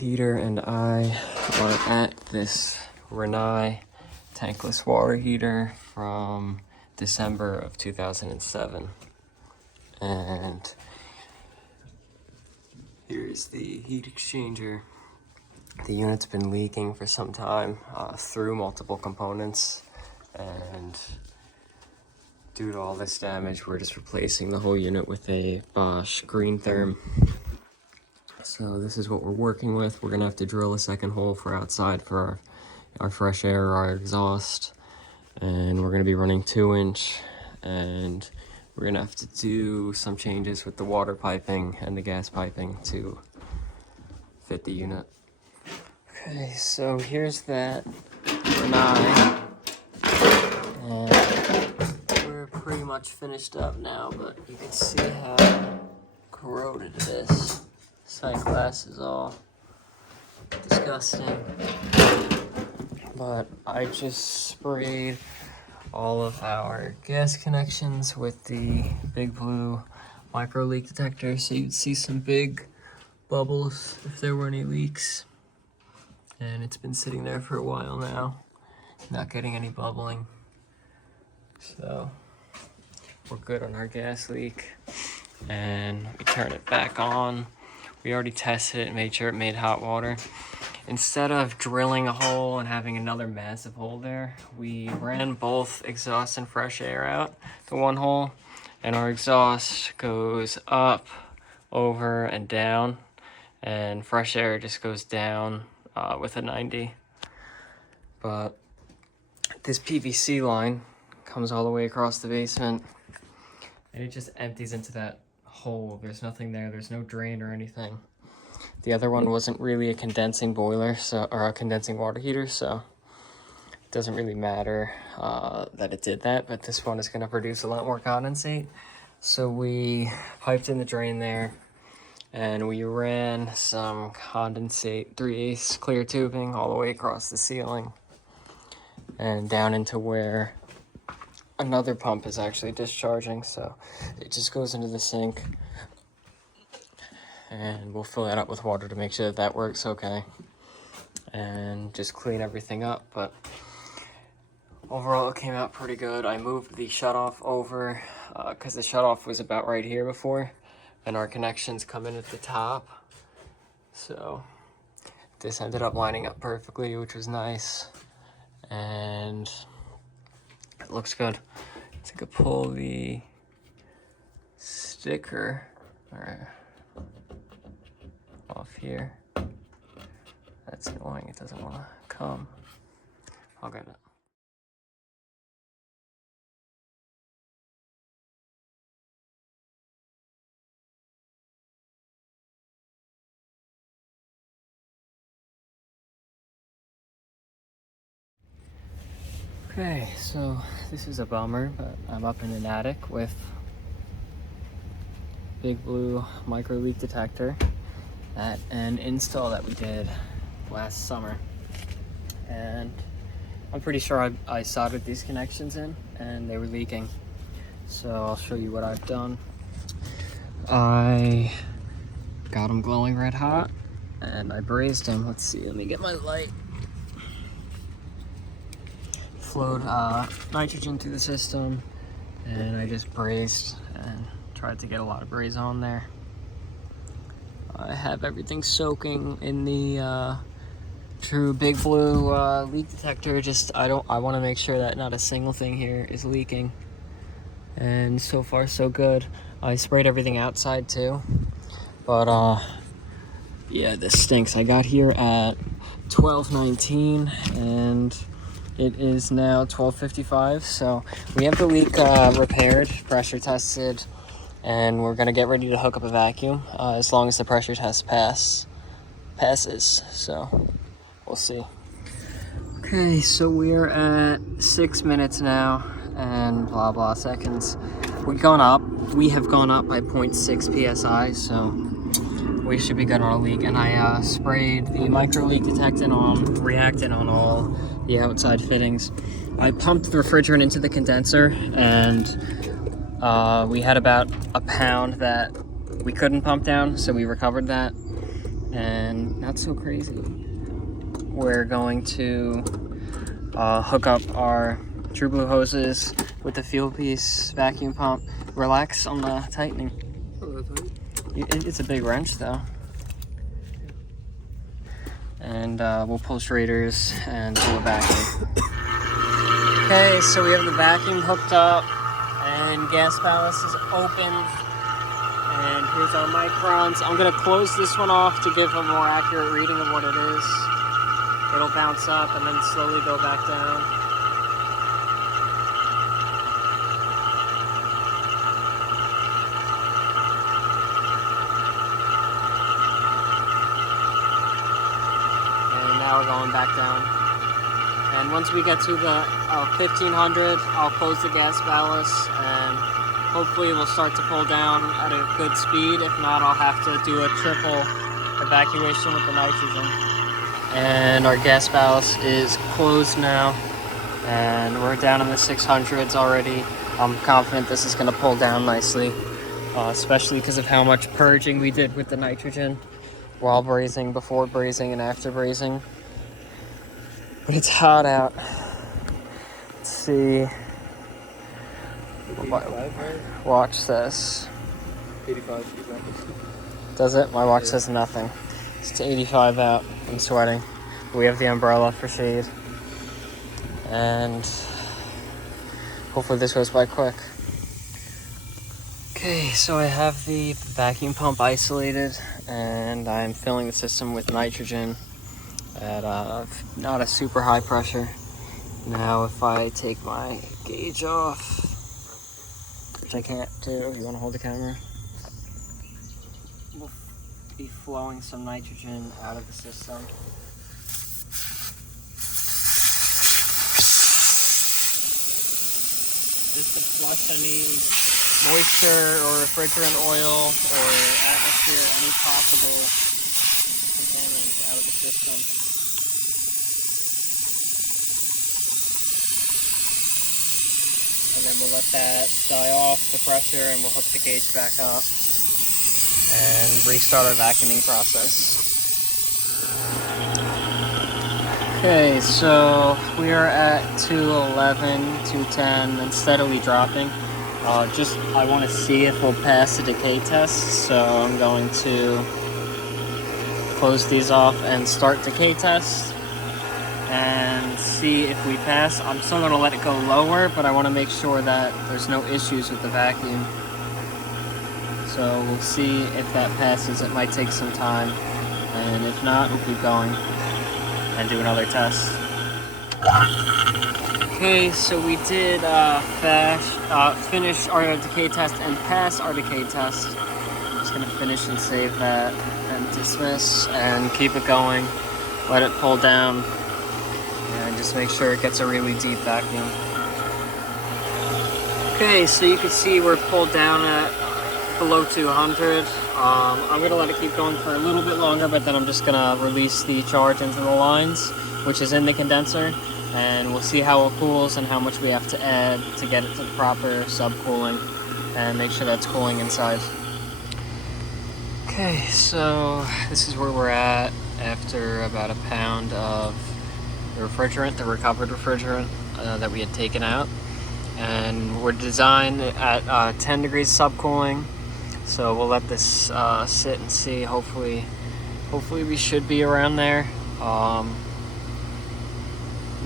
Peter and I are at this Rinnai tankless water heater from December of 2007. And here's the heat exchanger. The unit's been leaking for some time through multiple components, and due to all this damage, we're just replacing the whole unit with a Bosch Greentherm. So this is what we're working with. We're gonna have to drill a second hole for outside for our fresh air, our exhaust, and we're gonna be running 2-inch, and we're gonna have to do some changes with the water piping and the gas piping to fit the unit. Okay, so here's that Rinnai, and we're pretty much finished up now, but you can see how corroded it is. Sight glass is all disgusting, but I just sprayed all of our gas connections with the big blue micro leak detector, so you'd see some big bubbles if there were any leaks. And it's been sitting there for a while now, not getting any bubbling. So we're good on our gas leak. And we turn it back on. We already tested it and made sure it made hot water. Instead of drilling a hole and having another massive hole there, we ran both exhaust and fresh air out the one hole, and our exhaust goes up, over, and down, and fresh air just goes down with a 90. But this PVC line comes all the way across the basement, and it just empties into that hole. There's nothing there. There's no drain or anything. The other one wasn't really a condensing boiler, or a condensing water heater, so it doesn't really matter that it did that, but this one is going to produce a lot more condensate. So we piped in the drain there, and we ran some condensate 3/8 clear tubing all the way across the ceiling and down into where another pump is actually discharging. So it just goes into the sink, and we'll fill that up with water to make sure that that works okay, and just clean everything up. But overall it came out pretty good. I moved the shutoff over because the shutoff was about right here before, and our connections come in at the top. So this ended up lining up perfectly, which was nice, and it looks good. So I could pull the sticker off here. That's annoying, it doesn't want to come. I'll get it. Okay, so this is a bummer, but I'm up in an attic with big blue micro leak detector at an install that we did last summer. And I'm pretty sure I soldered these connections in and they were leaking. So I'll show you what I've done. I got them glowing red hot and I brazed them. Let's see, let me get my light. Flowed nitrogen through the system, and I just brazed and tried to get a lot of braze on there. I have everything soaking in the true big blue leak detector. I want to make sure that not a single thing here is leaking, and so far so good. I sprayed everything outside too, but yeah, this stinks. I got here at 12:19 and it is now 12:55, so we have the leak repaired, pressure tested, and we're gonna get ready to hook up a vacuum as long as the pressure test passes. So we'll see. Okay, so we're at 6 minutes now and blah blah seconds. We have gone up by 0.6 psi, so we should be good on a leak. And I sprayed the micro leak reactant on all the outside fittings. I pumped the refrigerant into the condenser, and we had about a pound that we couldn't pump down, so we recovered that. and not so crazy. We're going to hook up our True Blue hoses with the Fuel Piece vacuum pump. Relax on the tightening. It's a big wrench though. And we'll pull shraders and do a vacuum. Okay, so we have the vacuum hooked up and gas ballast is opened. And here's our microns. I'm gonna close this one off to give a more accurate reading of what it is. It'll bounce up and then slowly go back down. And now we're going back down. And once we get to the 1500, I'll close the gas ballast and hopefully we'll start to pull down at a good speed. If not, I'll have to do a triple evacuation with the nitrogen. And our gas ballast is closed now. And we're down in the 600s already. I'm confident this is gonna pull down nicely, especially because of how much purging we did with the nitrogen while brazing, before brazing, and after brazing. But it's hot out. Let's see. Watch says 85. Does it? My watch says nothing. It's 85 out. I'm sweating. We have the umbrella for shade. And hopefully this goes by quick. Okay, so I have the vacuum pump isolated and I'm filling the system with nitrogen at not a super high pressure. Now if I take my gauge off, which I can't do, you want to hold the camera? We'll be flowing some nitrogen out of the system. Just to flush any moisture or refrigerant oil or atmosphere, any possible contaminants out of the system. And then we'll let that die off the pressure and we'll hook the gauge back up and restart our vacuuming process. Okay, so we are at 211, 210 and steadily dropping. I want to see if we'll pass the decay test, so I'm going to close these off and start decay test and see if we pass. I'm still going to let it go lower, but I want to make sure that there's no issues with the vacuum. So we'll see if that passes. It might take some time, and if not, we'll keep going and do another test. Okay, so we did finish our decay test and pass our decay test. I'm just gonna finish and save that and dismiss and keep it going. Let it pull down and just make sure it gets a really deep vacuum. Okay, so you can see we're pulled down at below 200. I'm gonna let it keep going for a little bit longer, but then I'm just gonna release the charge into the lines, which is in the condenser, and we'll see how it cools and how much we have to add to get it to the proper subcooling and make sure that's cooling inside. Okay, so this is where we're at after about a pound of the refrigerant, the recovered refrigerant that we had taken out. And we're designed at 10 degrees subcooling. So we'll let this sit and see. Hopefully we should be around there.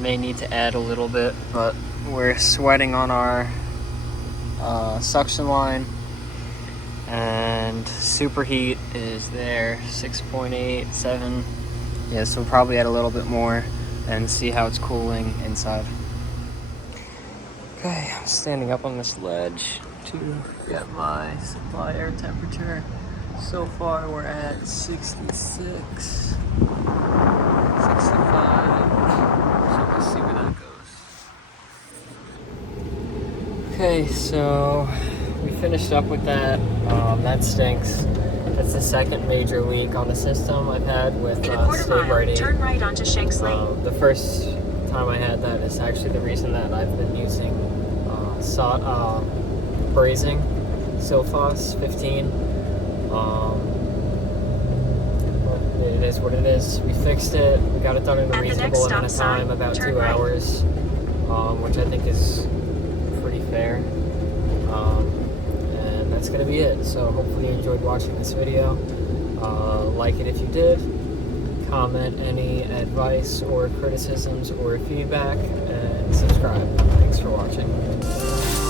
May need to add a little bit, but we're sweating on our suction line, and superheat is there, 6.8, 7. Yeah, so we'll probably add a little bit more and see how it's cooling inside. Okay, I'm standing up on this ledge to get my supply air temperature. So far we're at 66, 65. So we'll see where that goes. Okay, so we finished up with that. That stinks. That's the second major leak on the system I've had with Staybrite. Turn right onto Shanks Lane. The first time I had that is actually the reason that I've been using brazing Silphos 15. But is what it is. We fixed it. We got it done in a reasonable amount of time, about 2 hours, which I think is pretty fair. And that's going to be it. So hopefully you enjoyed watching this video. Like it if you did. Comment any advice or criticisms or feedback, and subscribe. Thanks for watching.